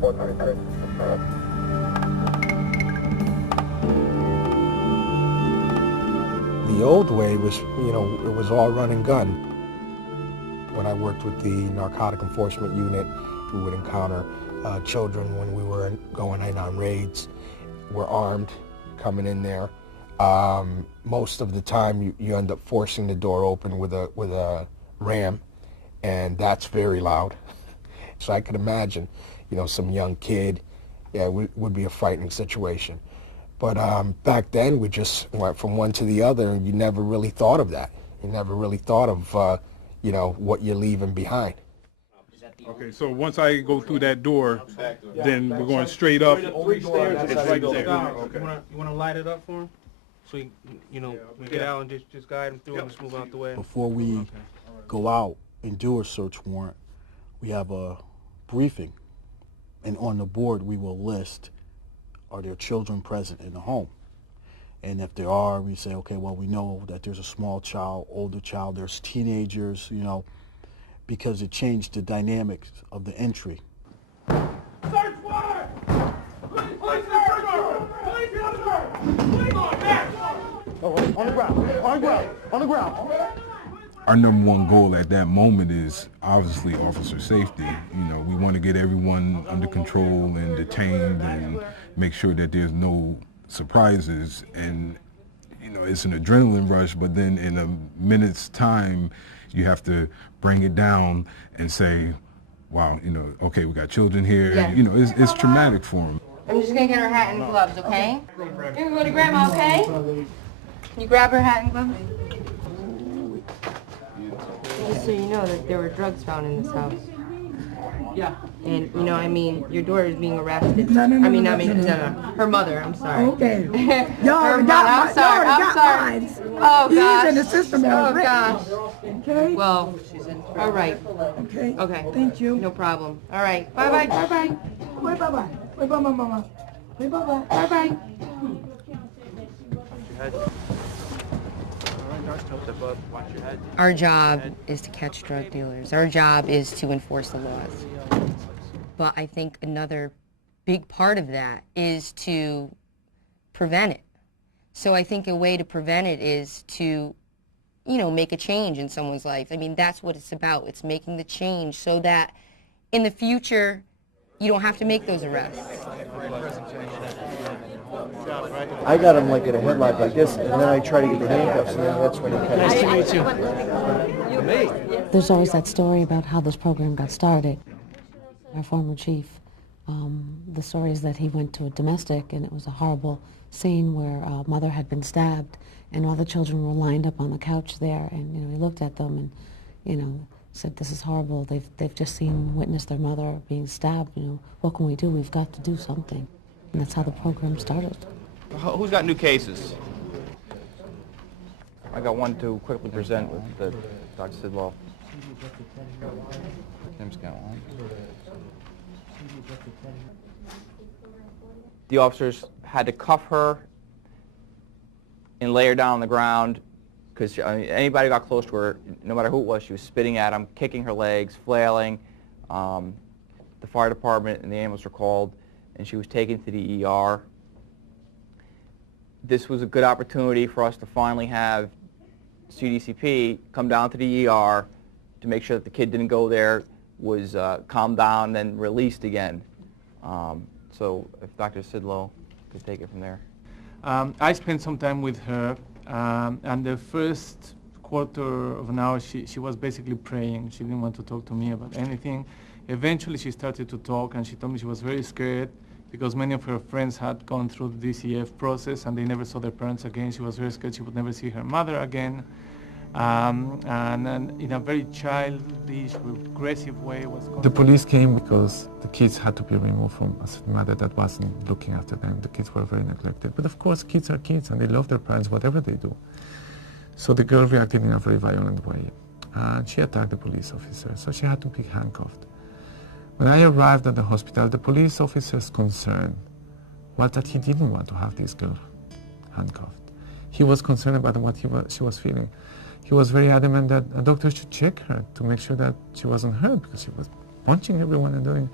The old way was, it was all run and gun. When I worked with the narcotic enforcement unit, we would encounter children when we were going in on raids. We're armed, coming in there. Most of the time, you end up forcing the door open with a ram, and that's very loud. So I could imagine, some young kid, it would be a frightening situation. But back then, we just went from one to the other, and you never really thought of that. You never really thought of, what you're leaving behind. Okay, so once I go through that door, then we're going straight up. Three stairs. It's right there. Okay. You want to light it up for him? So, we get out and just guide him through and just move out the way. Before we go out and do a search warrant, we have a briefing. And on the board, we will list, are there children present in the home? And if there are, we say, okay, well, we know that there's a small child, older child, there's teenagers, because it changed the dynamics of the entry. Search warrant! Police in the search warrant! Police in the search! Police on back! On the ground. Our number one goal at that moment is obviously officer safety. We want to get everyone under control and detained and make sure that there's no surprises. And, it's an adrenaline rush, but then in a minute's time, you have to bring it down and say, wow, okay, we got children here. Yeah. It's traumatic for them. I'm just gonna get her hat and gloves, okay? You're gonna go to Grandma, okay? Can you grab her hat and gloves? Just so you know that there were drugs found in this house. Yeah. And, your daughter is being arrested. No. Her mother, I'm sorry. Okay. I'm sorry. Oh, gosh. He's in the system already. Oh, gosh. Okay. Well, all right. Okay. Okay. Thank you. No problem. All right. Bye-bye. Bye-bye. Wait, bye-bye. Wait, bye-bye, mama. Wait, bye-bye. Bye-bye. Our job is to catch drug dealers. Our job is to enforce the laws. But I think another big part of that is to prevent it. So I think a way to prevent it is to, make a change in someone's life. That's what it's about. It's making the change so that in the future, you don't have to make those arrests. I got him like in a headlock like this, and then I try to get the handcuffs, and then that's when he kind of... Nice to meet you. There's always that story about how this program got started. Our former chief, the story is that he went to a domestic, and it was a horrible scene where a mother had been stabbed, and all the children were lined up on the couch there, and he looked at them and said, "This is horrible. They've just witnessed their mother being stabbed. What can we do? We've got to do something." And that's how the program started. Who's got new cases? I got one to quickly present with Dr. Sidlow. Tim's got one. The officers had to cuff her and lay her down on the ground because anybody who got close to her, no matter who it was, she was spitting at them, kicking her legs, flailing. The fire department and the ambulance were called, and she was taken to the ER. This was a good opportunity for us to finally have CDCP come down to the ER to make sure that the kid didn't go there, was calmed down, and then released again. So if Dr. Sidlow could take it from there. I spent some time with her, and the first quarter of an hour she was basically praying. She didn't want to talk to me about anything. Eventually she started to talk, and she told me she was very scared because many of her friends had gone through the DCF process and they never saw their parents again. She was very scared she would never see her mother again. And in a very childish, aggressive way was... The police came because the kids had to be removed from a mother that wasn't looking after them. The kids were very neglected. But of course, kids are kids and they love their parents, whatever they do. So the girl reacted in a very violent way. And she attacked the police officer, so she had to be handcuffed. When I arrived at the hospital, the police officer's concern was that he didn't want to have this girl handcuffed. He was concerned about what she was feeling. He was very adamant that a doctor should check her to make sure that she wasn't hurt because she was punching everyone and doing.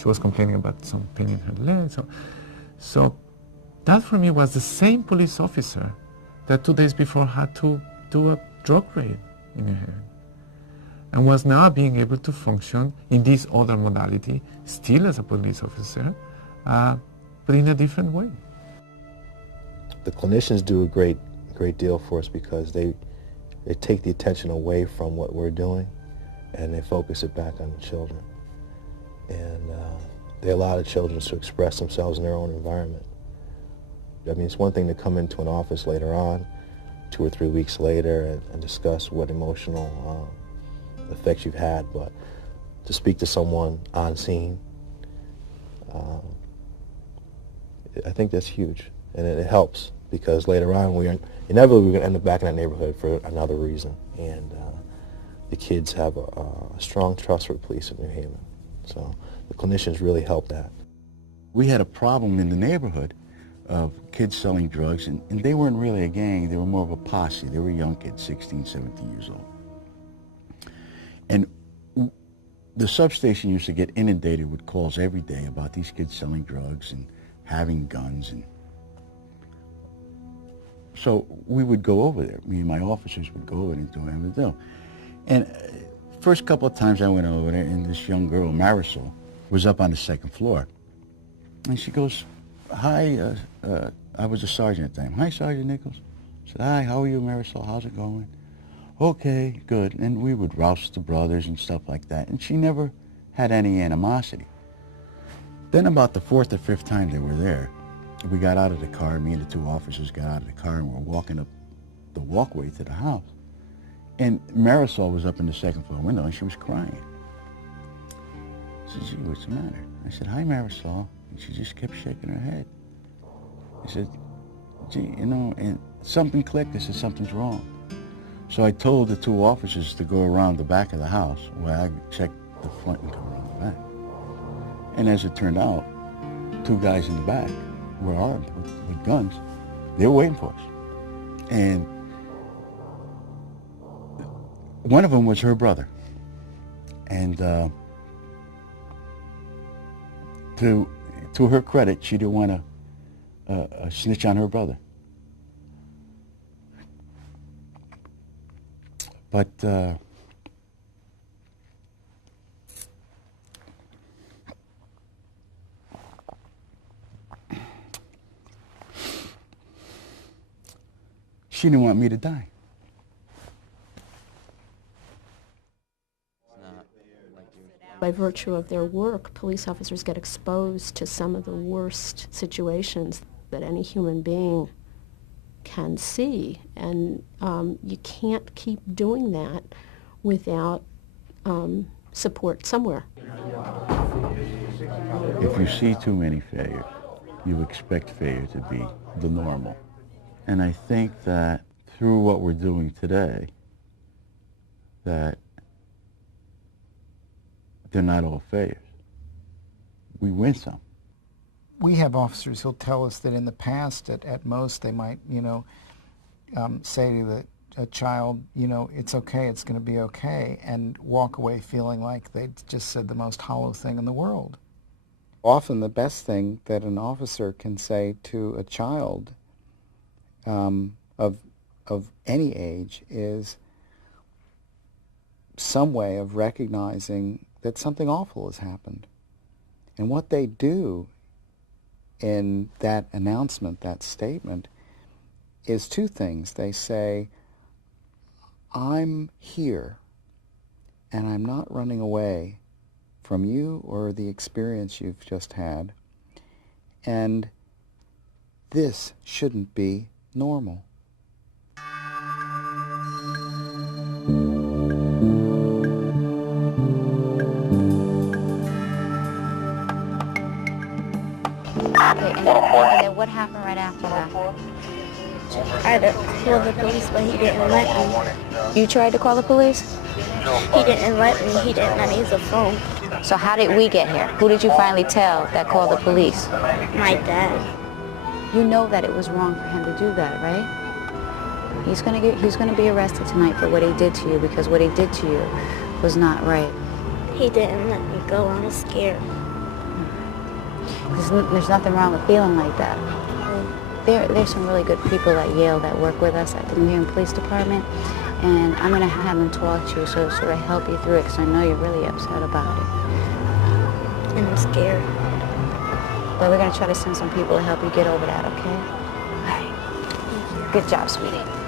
She was complaining about some pain in her leg. So that for me was the same police officer that 2 days before had to do a drug raid in her head, and was now being able to function in this other modality, still as a police officer, but in a different way. The clinicians do a great deal for us because they take the attention away from what we're doing and they focus it back on the children. And they allow the children to express themselves in their own environment. I mean, it's one thing to come into an office later on, 2 or 3 weeks later, and discuss what emotional effects you've had, but to speak to someone on scene, I think that's huge, and it helps because later on inevitably we're going to end up back in that neighborhood for another reason, and the kids have a strong trust for police in New Haven, so the clinicians really help that. We had a problem in the neighborhood of kids selling drugs, and they weren't really a gang, they were more of a posse. They were young kids, 16, 17 years old. And the substation used to get inundated with calls every day about these kids selling drugs and having guns. And so we would go over there. Me and my officers would go over and do whatever they do. And first couple of times I went over there, and this young girl, Marisol, was up on the 2nd floor. And she goes, "Hi, I was a sergeant at the time. Hi, Sergeant Nichols." I said, "Hi, how are you, Marisol? How's it going?" "Okay, good." And we would roust the brothers and stuff like that. And she never had any animosity. Then about the 4th or 5th time they were there, we got out of the car, me and the 2 officers got out of the car, and we're walking up the walkway to the house. And Marisol was up in the 2nd floor window, and she was crying. I said, "Gee, what's the matter?" I said, "Hi, Marisol." And she just kept shaking her head. I said, "Gee, you know," and something clicked. I said, "Something's wrong." So I told the 2 officers to go around the back of the house while I checked the front and come around the back. And as it turned out, 2 guys in the back were armed with guns. They were waiting for us. And one of them was her brother. And to her credit, she didn't want to snitch on her brother. But she didn't want me to die. By virtue of their work, police officers get exposed to some of the worst situations that any human being can see, and you can't keep doing that without support somewhere. If you see too many failures, you expect failure to be the normal. And I think that through what we're doing today, that they're not all failures. We win some. We have officers who'll tell us that in the past, at most, they might, say to a child, "It's okay, it's going to be okay," and walk away feeling like they just said the most hollow thing in the world. Often the best thing that an officer can say to a child of any age is some way of recognizing that something awful has happened. And what they do in that announcement, that statement, is 2 things. They say, "I'm here, and I'm not running away from you or the experience you've just had, and this shouldn't be normal." Okay, and then what happened right after that? I had to call the police, but he didn't let me. You tried to call the police? He didn't let me. He didn't let me use the phone. So how did we get here? Who did you finally tell that called the police? My dad. You know that it was wrong for him to do that, right? He's gonna be arrested tonight for what he did to you, because what he did to you was not right. He didn't let me go. I was scared. There's nothing wrong with feeling like that. There's some really good people at Yale that work with us at the New York Police Department, and I'm going to have them talk to you so sort of help you through it, because I know you're really upset about it. And I'm scared. But we're going to try to send some people to help you get over that, okay? All right. Good job, sweetie.